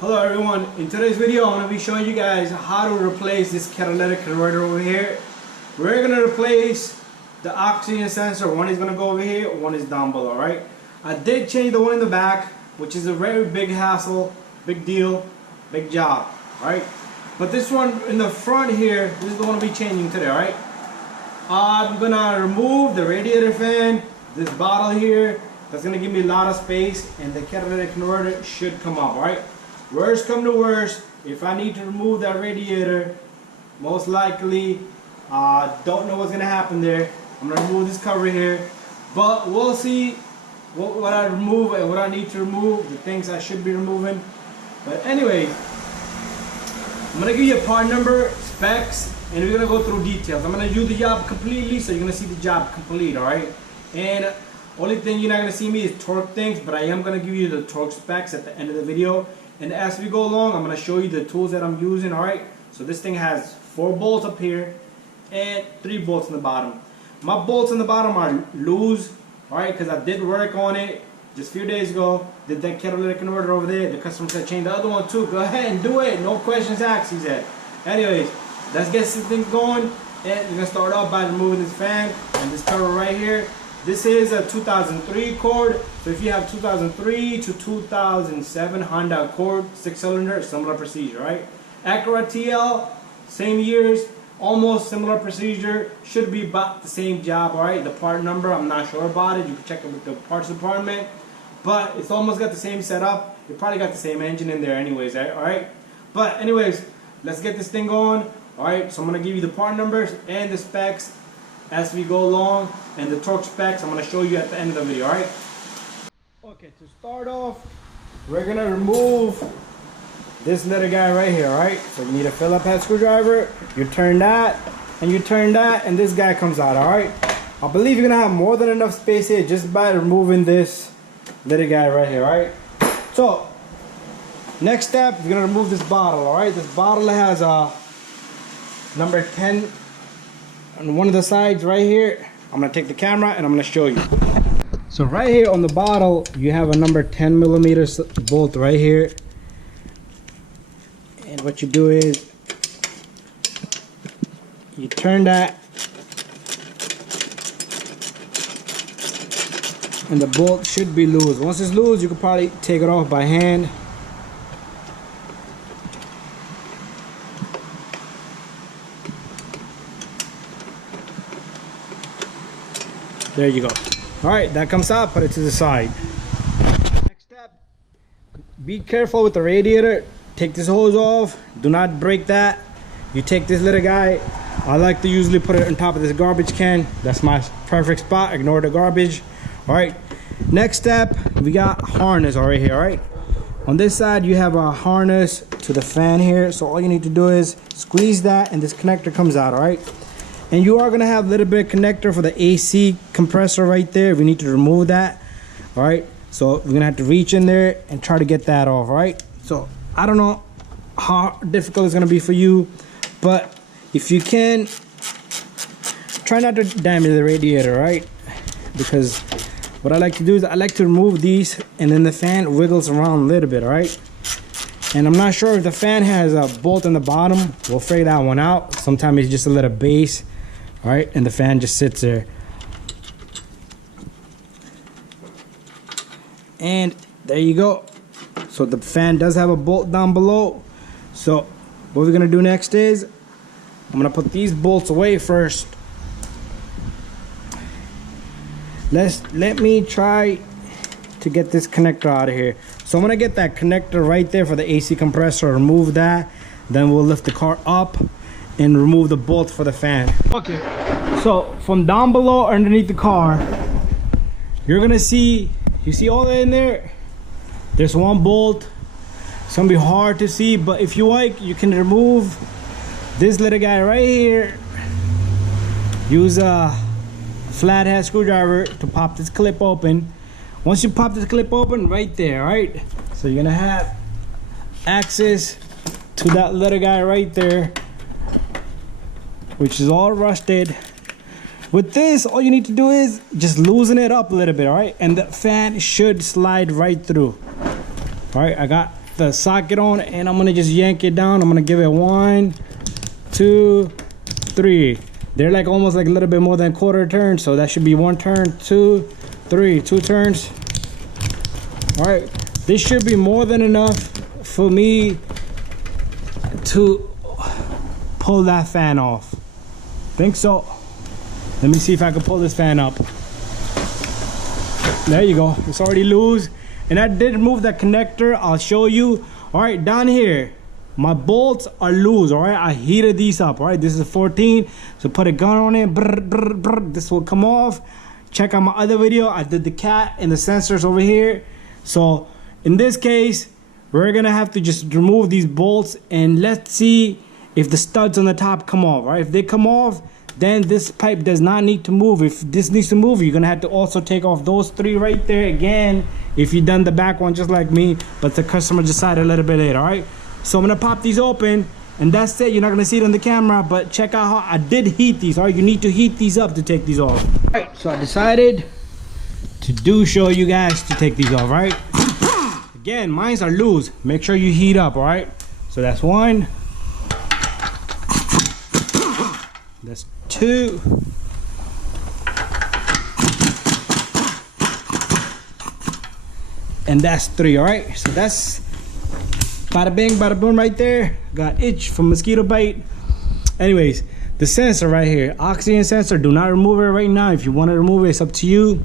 Hello everyone, in today's video I'm going to be showing you guys how to replace this catalytic converter over here. We're going to replace the oxygen sensor. One is going to go over here, one is down below, right? I did change the one in the back, which is a very big hassle, big deal, big job, right? But this one in the front here, this is the one I'll be changing today, right? I'm going to remove the radiator fan, this bottle here, that's going to give me a lot of space, and the catalytic converter should come up, right? Worst come to worst, if I need to remove that radiator, most likely, don't know what's going to happen there. I'm going to remove this cover here, but we'll see what I remove and what I need to remove, the things I should be removing. But anyway, I'm going to give you a part number, specs, and we're going to go through details. I'm going to do the job completely, so you're going to see the job complete, alright? And only thing you're not going to see me is torque things, but I am going to give you the torque specs at the end of the video. And as we go along, I'm going to show you the tools that I'm using, alright? So this thing has 4 bolts up here and 3 bolts in the bottom. My bolts in the bottom are loose, alright, because I did work on it just a few days ago. Did that catalytic converter over there. The customer said change the other one too. Go ahead and do it. No questions asked, he said. Anyways, let's get this thing going. And you're going to start off by removing this fan and this cover right here. This is a 2003 Accord, so if you have 2003 to 2007 Honda Accord 6-cylinder, similar procedure, right? Acura TL, same years, almost similar procedure, should be about the same job, alright? The part number, I'm not sure about it, you can check it with the parts department, but it's almost got the same setup. You probably got the same engine in there anyways, alright? But anyways, let's get this thing going, alright? So I'm going to give you the part numbers and the specs as we go along, and the torque specs I'm going to show you at the end of the video, alright? Okay, to start off, we're going to remove this little guy right here, alright? So you need a Phillips head screwdriver, you turn that, and you turn that, and this guy comes out, alright? I believe you're going to have more than enough space here just by removing this little guy right here, alright? So, next step, you're going to remove this bottle, alright? This bottle has a number 10 on one of the sides right here. I'm going to take the camera and I'm going to show you. So right here on the bottle you have a number 10 millimeters bolt right here, and what you do is you turn that and the bolt should be loose. Once it's loose, you can probably take it off by hand. There you go. Alright, that comes out, put it to the side. Next step, be careful with the radiator. Take this hose off, do not break that. You take this little guy, I like to usually put it on top of this garbage can. That's my perfect spot, ignore the garbage. Alright, next step, we got harness right here, alright? On this side you have a harness to the fan here, so all you need to do is squeeze that and this connector comes out, alright? And you are going to have a little bit of connector for the AC compressor right there. We need to remove that. Alright. So we're going to have to reach in there and try to get that off. Alright. So I don't know how difficult it's going to be for you. But if you can, try not to damage the radiator. Right. Because what I like to do is I like to remove these and then the fan wiggles around a little bit. Alright. And I'm not sure if the fan has a bolt in the bottom. We'll figure that one out. Sometimes it's just a little base. Alright, and the fan just sits there. And there you go. So the fan does have a bolt down below. So what we're gonna do next is I'm gonna put these bolts away first. Let me try to get this connector out of here. So I'm gonna get that connector right there for the AC compressor, remove that, then we'll lift the car up and remove the bolt for the fan. Okay, so from down below underneath the car, you're gonna see, you see all that in there? There's one bolt. It's gonna be hard to see, but if you like, you can remove this little guy right here. Use a flathead screwdriver to pop this clip open. Once you pop this clip open, right there, right? So you're gonna have access to that little guy right there, which is all rusted. With this, all you need to do is just loosen it up a little bit, all right? And the fan should slide right through. All right, I got the socket on, and I'm gonna just yank it down. I'm gonna give it 1, 2, 3. They're like almost like a little bit more than a quarter turn, so that should be 1 turn, 2, 3, 2 turns. All right, this should be more than enough for me to pull that fan off. Think so. Let me see if I can pull this fan up. There you go, it's already loose. And I did remove that connector, I'll show you. All right, down here, my bolts are loose, all right? I heated these up, all right? This is 14, so put a gun on it, brr, brr, brr. This will come off. Check out my other video, I did the cat and the sensors over here. So in this case, we're gonna have to just remove these bolts, and let's see if the studs on the top come off, right? If they come off, then this pipe does not need to move. If this needs to move, you're gonna have to also take off those 3 right there again, if you've done the back one just like me, but the customer decided a little bit later, all right? So I'm gonna pop these open, and that's it. You're not gonna see it on the camera, but check out how I did heat these, all right? You need to heat these up to take these off. All right, so I decided to show you guys to take these off, right? Again, mines are loose. Make sure you heat up, all right? So that's 1. That's 2. And that's 3, all right? So that's bada bing, bada boom right there. Got itch from mosquito bite. Anyways, the sensor right here, oxygen sensor, do not remove it right now. If you want to remove it, it's up to you.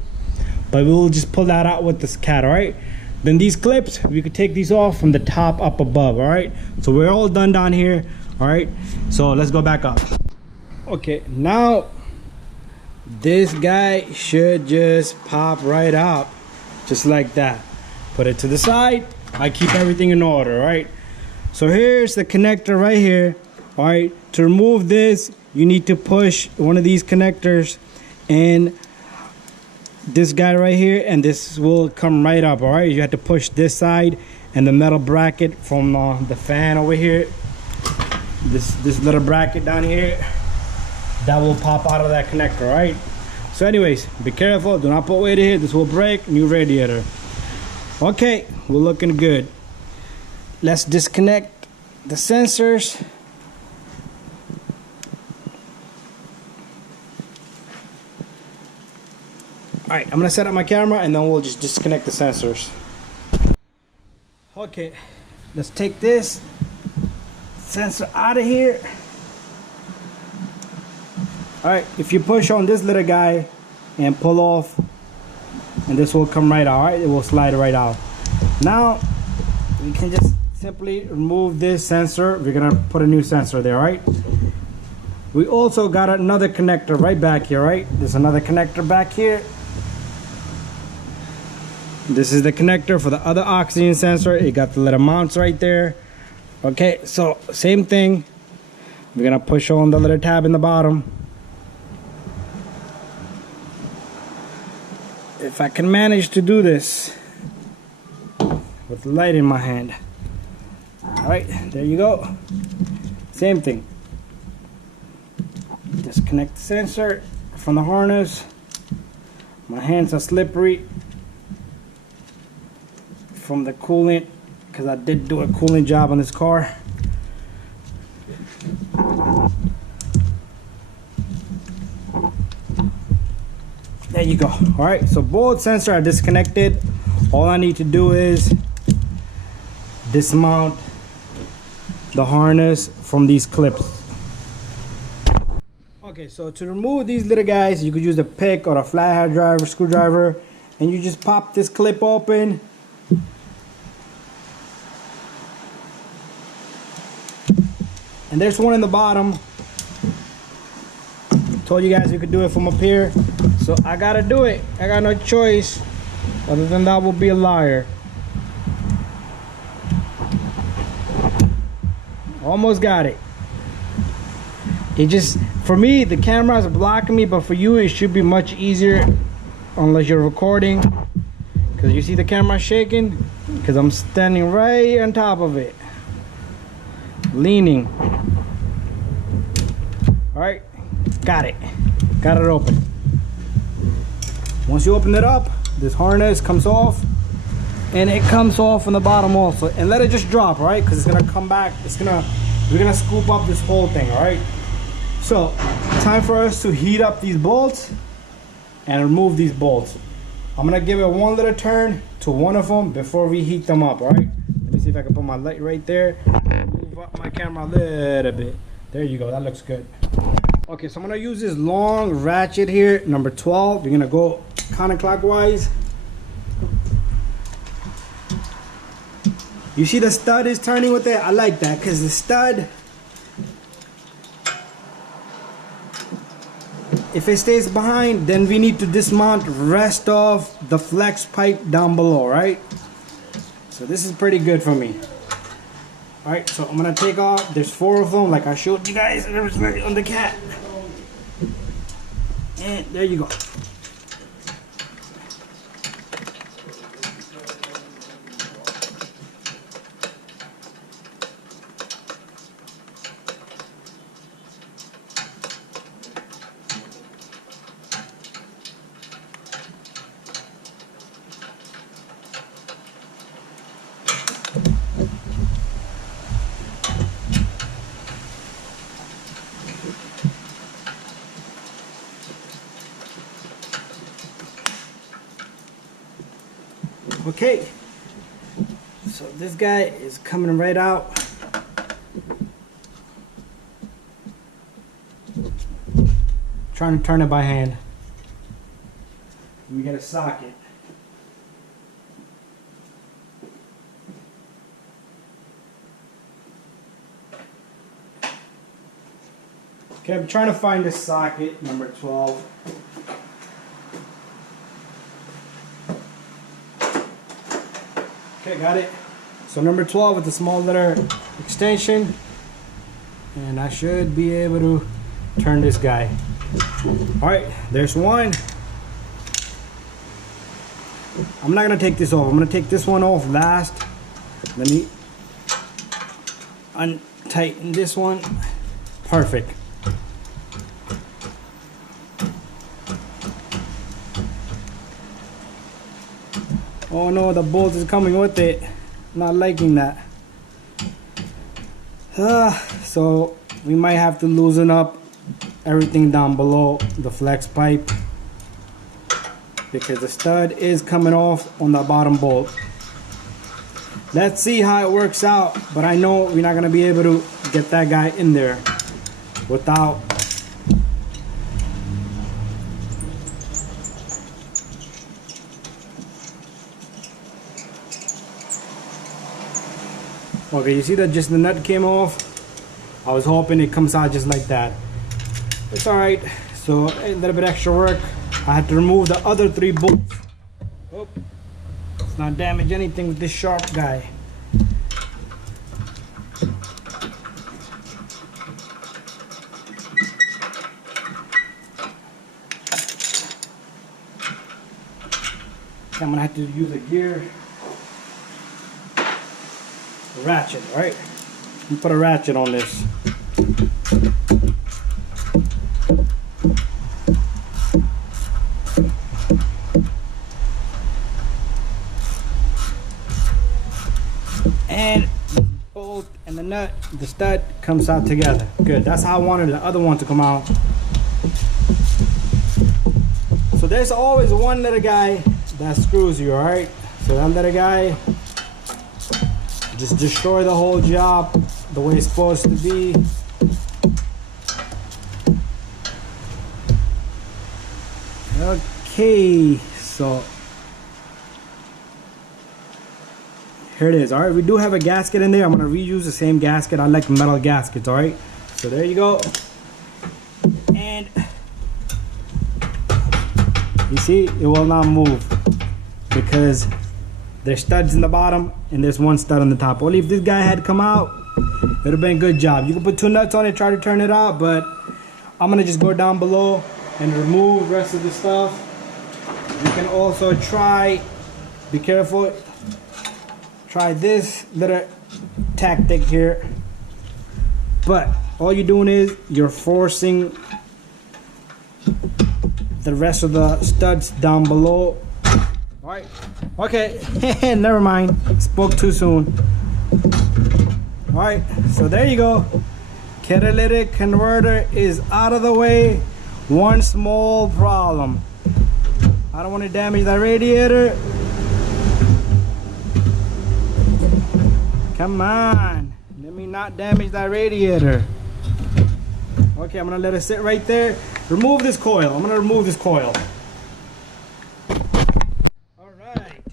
But we'll just pull that out with this cat, all right? Then these clips, we could take these off from the top up above, all right? So we're all done down here, all right? So let's go back up. Okay, now this guy should just pop right out, just like that. Put it to the side. I keep everything in order, right? So here's the connector right here, all right? To remove this, you need to push one of these connectors and this guy right here, and this will come right up, all right? You have to push this side and the metal bracket from the fan over here. This little bracket down here, that will pop out of that connector, all right? So anyways, be careful, do not put weight in here, this will break. New radiator. Okay, we're looking good. Let's disconnect the sensors. All right, I'm gonna set up my camera and then we'll just disconnect the sensors. Okay, let's take this sensor out of here. All right, if you push on this little guy and pull off, and this will come right out, all right? It will slide right out. Now, we can just simply remove this sensor. We're gonna put a new sensor there, all right? We also got another connector right back here, right? There's another connector back here. This is the connector for the other oxygen sensor. It got the little mounts right there. Okay, so same thing. We're gonna push on the little tab in the bottom. If I can manage to do this with the light in my hand. All right, there you go. Same thing. Disconnect the sensor from the harness. My hands are slippery from the coolant, because I did do a cooling job on this car. There you go. All right, so both sensors are disconnected. All I need to do is dismount the harness from these clips. Okay, so to remove these little guys, you could use a pick or a flathead driver, screwdriver, and you just pop this clip open. And there's one in the bottom. Told you guys you could do it from up here, so I gotta do it. I got no choice. Other than that, will be a liar. Almost got it. It just, for me, the camera is blocking me, but for you, it should be much easier, unless you're recording. Because you see the camera shaking, because I'm standing right on top of it, leaning. All right. Got it open. Once you open it up, this harness comes off, and it comes off on the bottom also, and let it just drop, right? Because it's gonna come back. We're gonna scoop up this whole thing, all right? So time for us to heat up these bolts and remove these bolts. I'm gonna give it one little turn to one of them before we heat them up, all right? Let me see if I can put my light right there. Move up my camera a little bit. There you go, that looks good. Okay, so I'm gonna use this long ratchet here, number 12. You're gonna go counterclockwise. You see the stud is turning with it? I like that, because the stud, if it stays behind, then we need to dismount rest of the flex pipe down below, right? So this is pretty good for me. All right, so I'm gonna take off, there's 4 of them, like I showed you guys on the cat. And there you go. Okay, so this guy is coming right out. Trying to turn it by hand. Let me get a socket. Okay, I'm trying to find this socket, number 12. Okay, got it. So number 12 with the small letter extension, and I should be able to turn this guy. All right, there's one. I'm not gonna take this off. I'm gonna take this one off last. Let me untighten this one. Perfect. Oh no, the bolt is coming with it. Not liking that. So we might have to loosen up everything down below the flex pipe, because the stud is coming off on the bottom bolt. Let's see how it works out, but I know we're not gonna be able to get that guy in there without okay, you see that just the nut came off? I was hoping it comes out just like that. It's alright. So a little bit extra work. I had to remove the other 3 bolts. Oh, let's not damage anything with this sharp guy. I'm gonna have to use a gear. Ratchet, right? You put a ratchet on this. And the bolt and the nut, the stud comes out together. Good. That's how I wanted the other one to come out. So there's always one little guy that screws you, alright? So that little guy just destroy the whole job the way it's supposed to be. Okay, so here it is. All right, we do have a gasket in there. I'm gonna reuse the same gasket. I like metal gaskets. All right, so there you go. And you see, it will not move because there's studs in the bottom and there's one stud on the top. Only if this guy had come out, it would have been a good job. You can put 2 nuts on it, try to turn it out, but I'm gonna just go down below and remove the rest of the stuff. You can also try, be careful, try this little tactic here. But all you're doing is you're forcing the rest of the studs down below All right. Okay. Never mind. Spoke too soon. All right. So there you go. Catalytic converter is out of the way. One small problem. I don't want to damage that radiator. Come on. Let me not damage that radiator. Okay, I'm gonna let it sit right there. Remove this coil. I'm gonna remove this coil. Alright.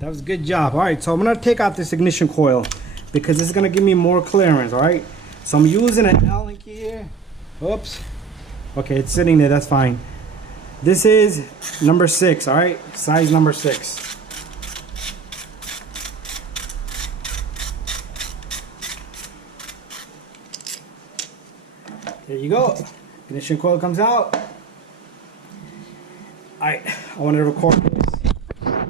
That was a good job. Alright, so I'm gonna take out this ignition coil because this is gonna give me more clearance, alright? So I'm using an Allen key here. Oops. Okay, it's sitting there, that's fine. This is number 6, alright? Size number 6. There you go. Ignition coil comes out. Alright, I wanted to record this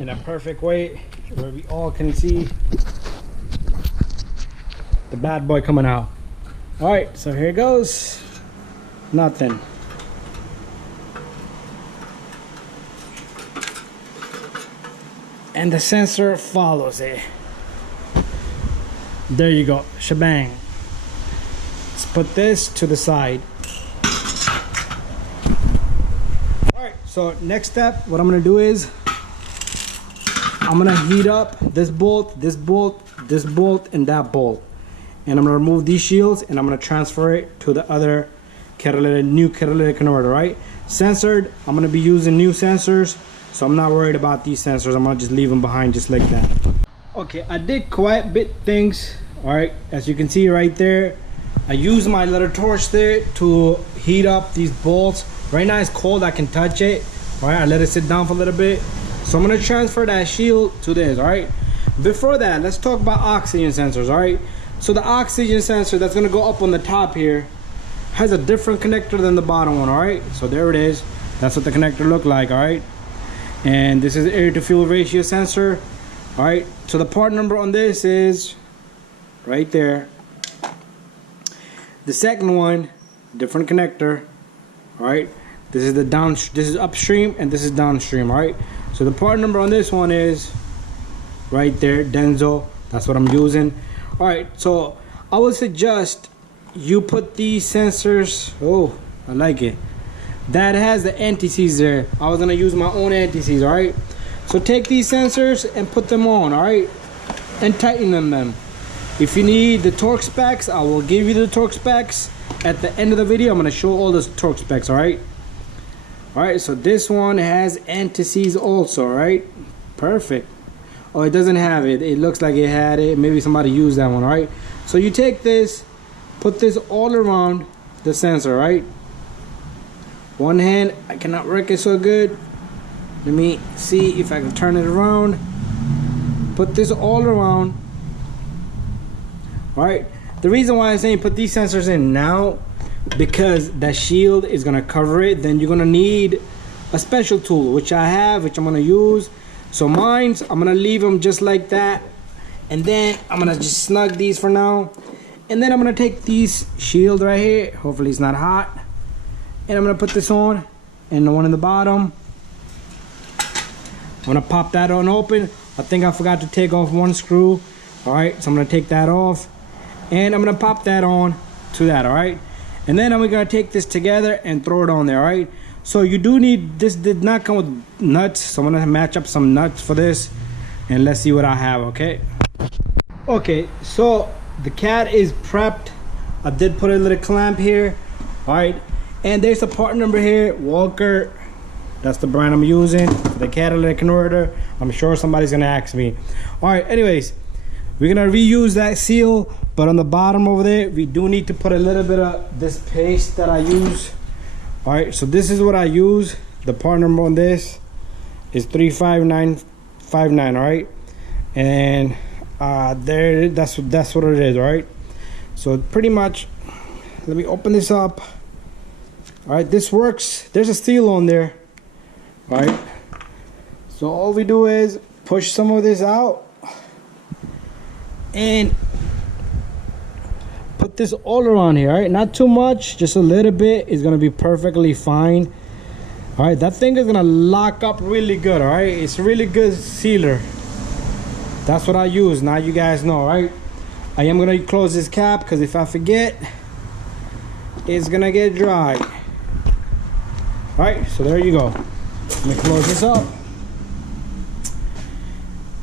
in a perfect way where we all can see the bad boy coming out. Alright, so here it goes. Nothing. And the sensor follows it. There you go. Shebang. Let's put this to the side. Alright, so next step, what I'm going to do is I'm going to heat up this bolt, this bolt, this bolt, and that bolt. And I'm going to remove these shields and I'm going to transfer it to the other new catalytic converter, right? Censored, I'm going to be using new sensors, so I'm not worried about these sensors. I'm going to just leave them behind just like that. Okay, I did quite a bit things. Alright, as you can see right there, I used my little torch there to heat up these bolts. Right now it's cold, I can touch it. Alright, I let it sit down for a little bit. So I'm going to transfer that shield to this, alright? Before that, let's talk about oxygen sensors, alright? So the oxygen sensor that's going to go up on the top here has a different connector than the bottom one, alright? So there it is. That's what the connector look like, alright? And this is air to fuel ratio sensor, alright? So the part number on this is right there. The second one, different connector, alright? This is the this is upstream and this is downstream, alright? So the part number on this one is right there, Denso. That's what I'm using. Alright, so I would suggest you put these sensors, oh, I like it. That has the anti-seize there. I was gonna use my own anti-seize, alright? So take these sensors and put them on, alright? And tighten them. If you need the torque specs, I will give you the torque specs. At the end of the video, I'm gonna show all the torque specs, alright? Alright, so this one has anti-seize also, alright? Perfect. Oh, it doesn't have it. It looks like it had it. Maybe somebody used that one, alright? So you take this, put this all around the sensor, right? One hand, I cannot work it so good. Let me see if I can turn it around. Put this all around. Alright, the reason why I'm saying put these sensors in now, because that shield is gonna cover it. Then you're gonna need a special tool, which I have, which I'm gonna use. So mine's, I'm gonna leave them just like that, and then I'm gonna just snug these for now. And then I'm gonna take these shield right here, hopefully it's not hot, and I'm gonna put this on, and the one in the bottom, I'm gonna pop that on open. I think I forgot to take off one screw. Alright, so I'm gonna take that off, and I'm gonna pop that on to that, alright? And then I'm gonna take this together and throw it on there, alright? So you do need, this did not come with nuts, so I'm gonna match up some nuts for this, and let's see what I have, okay? Okay, so the cat is prepped. I did put a little clamp here, alright? And there's a part number here, Walker. That's the brand I'm using, the catalytic converter. I'm sure somebody's gonna ask me. Alright, anyways, we're gonna reuse that seal, but on the bottom over there, we do need to put a little bit of this paste that I use. Alright, so this is what I use. The part number on this is 35959, alright? And there, that's what it is, alright? So pretty much, let me open this up. Alright, this works. There's a seal on there. Alright, so all we do is push some of this out and put this all around here. Alright, not too much, just a little bit is gonna be perfectly fine. All right, that thing is gonna lock up really good. All right, it's a really good sealer. That's what I use. Now you guys know, right? I am gonna close this cap because if I forget, it's gonna get dry. All right, so there you go. Let me close this up.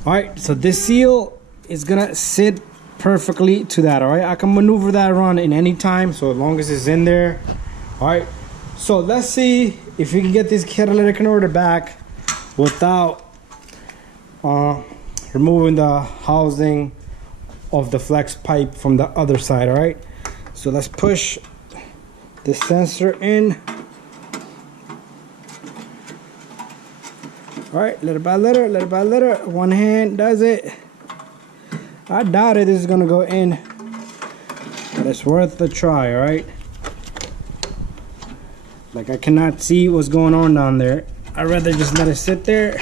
All right, so this seal is gonna sit perfectly to that. All right, I can maneuver that around in any time, so as long as it's in there. All right, so let's see if we can get this catalytic converter back without removing the housing of the flex pipe from the other side. All right, so let's push the sensor in. All right, little by little, little by little. One hand does it. I doubt it is gonna go in, but it's worth a try. All right, like I cannot see what's going on down there. I'd rather just let it sit there.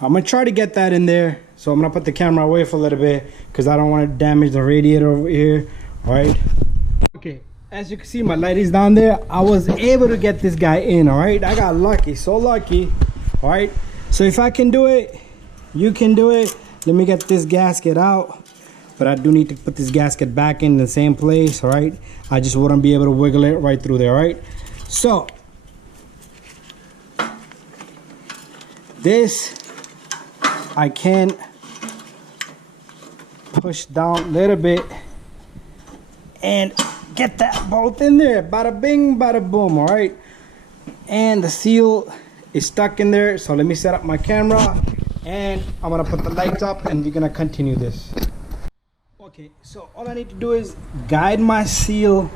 I'm gonna try to get that in there, so I'm gonna put the camera away for a little bit because I don't want to damage the radiator over here. All right, okay, as you can see, my light is down there. I was able to get this guy in. All right, I got lucky, so lucky. All right, so if I can do it, you can do it. Let me get this gasket out, but I do need to put this gasket back in the same place. All right, I just wouldn't be able to wiggle it right through there. All right, so this I can push down a little bit and get that bolt in there. Bada bing, bada boom. All right, and the seal is stuck in there, so let me set up my camera and I'm gonna put the lights up and we're gonna continue this. Okay, so all I need to do is guide my seal.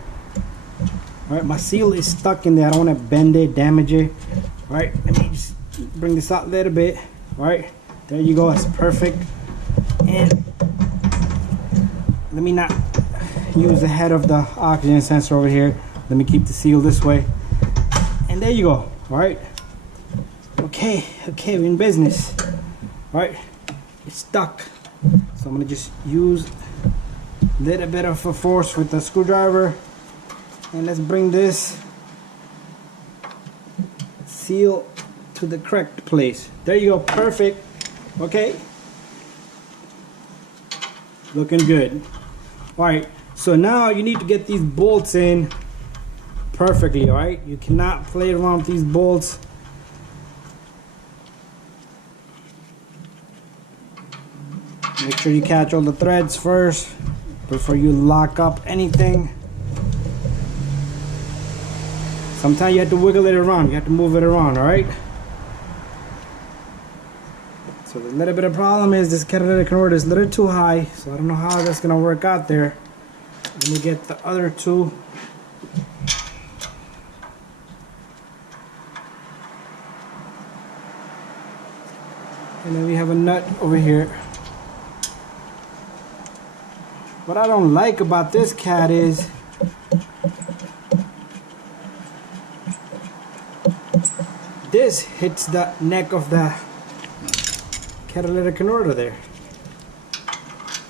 All right, my seal is stuck in there. I don't want to bend it, damage it. All right, let me just bring this out a little bit. All right, there you go. It's perfect. And let me not use the head of the oxygen sensor over here. Let me keep the seal this way. And there you go. All right. Okay, we're in business. All right, it's stuck. So I'm gonna just use a little bit of a force with the screwdriver. And let's bring this seal to the correct place. There you go, perfect. Okay, looking good. All right, so now you need to get these bolts in perfectly. All right, you cannot play around with these bolts. Make sure you catch all the threads first before you lock up anything. Sometimes you have to wiggle it around, you have to move it around. All right, so the little bit of problem is this catalytic converter is a little too high, so I don't know how that's gonna work out there. Let me get the other two. And then we have a nut over here. What I don't like about this cat is this hits the neck of the catalytic converter there.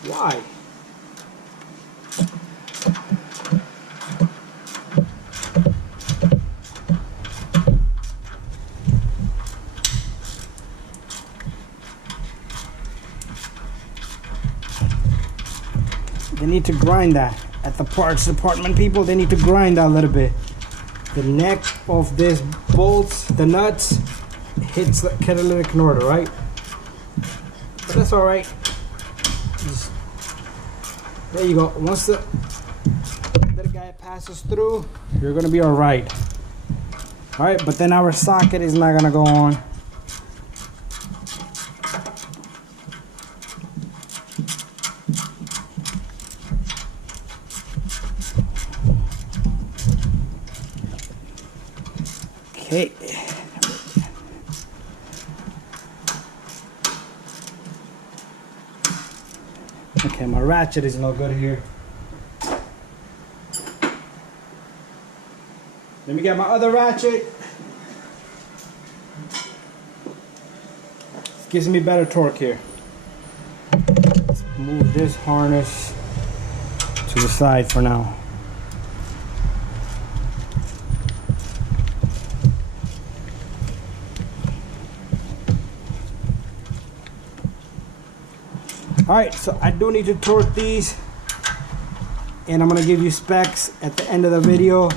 Why? They need to grind that. At the parts department, people, they need to grind that a little bit. The neck of this bolts, the nuts, hits the catalytic converter, right? But that's all right. Just, there you go. Once the little guy passes through, you're gonna be all right. All right, but then our socket is not gonna go on. Okay. Okay, my ratchet is no good here. Let me get my other ratchet. This gives me better torque here. move this harness to the side for now. Alright, so I do need to torque these, and I'm going to give you specs at the end of the video.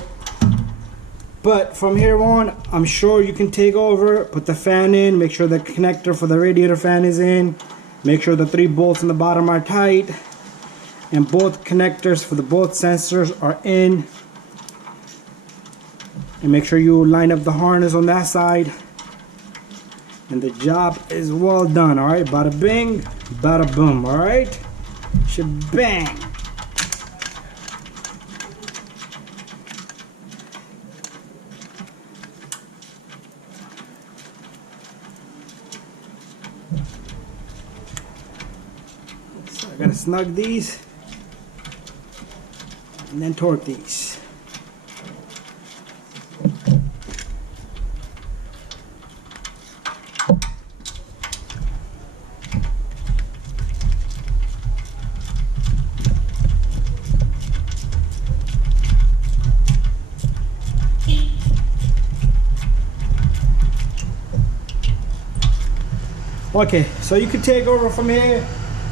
But from here on, I'm sure you can take over, put the fan in, make sure the connector for the radiator fan is in, make sure the 3 bolts in the bottom are tight, and both connectors for the both sensors are in. And make sure you line up the harness on that side. And the job is well done, alright? Bada bing, bada boom, alright? Shebang! So I gotta snug these and then torque these. Okay, so you can take over from here.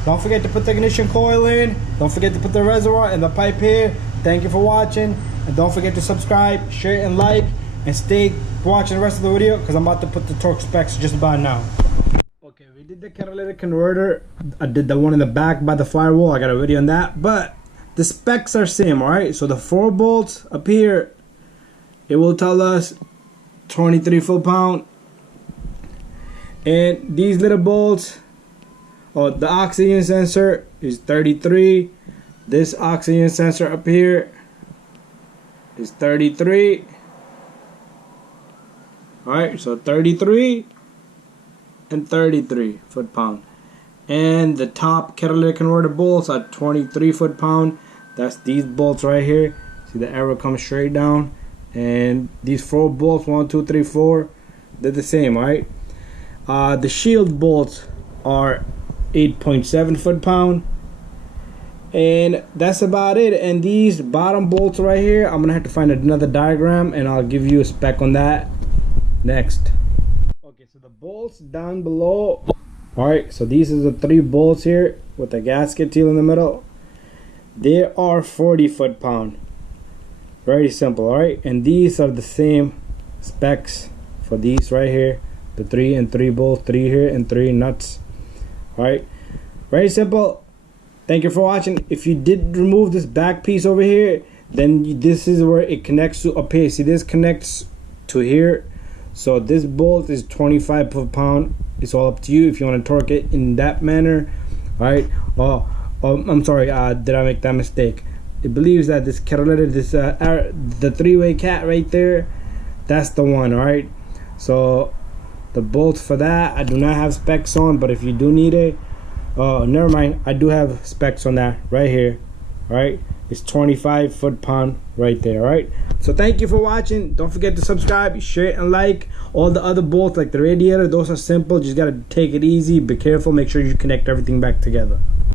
Don't forget to put the ignition coil in. Don't forget to put the reservoir and the pipe here. Thank you for watching. And don't forget to subscribe, share, and like. And stay watching the rest of the video because I'm about to put the torque specs just about now. Okay, we did the catalytic converter. I did the one in the back by the firewall. I got a video on that. But the specs are same, alright? So the 4 bolts up here, it will tell us 23 foot-pound. And these little bolts, the oxygen sensor is 33. This oxygen sensor up here is 33. Alright, so 33 and 33 foot-pound. And the top catalytic converter bolts are 23 foot-pound. That's these bolts right here. See the arrow comes straight down. And these 4 bolts, 1, 2, 3, 4, they're the same, alright? The shield bolts are 8.7 foot-pound, and that's about it. And these bottom bolts right here, I'm gonna have to find another diagram and I'll give you a spec on that next. Okay, so the bolts down below, alright, so these are the 3 bolts here with the gasket seal in the middle. They are 40 foot-pound. Very simple, alright? And these are the same specs for these right here. The 3 and 3 bolts, 3 here and 3 nuts. Alright, very simple. Thank you for watching. If you did remove this back piece over here, then this is where it connects to up here. See, this connects to here. So this bolt is 25 foot-pound. It's all up to you if you want to torque it in that manner. Alright. Oh, I'm sorry. Did I make that mistake? It believes that this catalytic, the 3-way cat right there, that's the one. Alright. So the bolts for that, I do not have specs on, but if you do need it, never mind, I do have specs on that right here. Alright, it's 25 foot-pound right there. Alright, so thank you for watching. Don't forget to subscribe, share, and like. All the other bolts, like the radiator, those are simple. Just gotta take it easy, be careful, make sure you connect everything back together.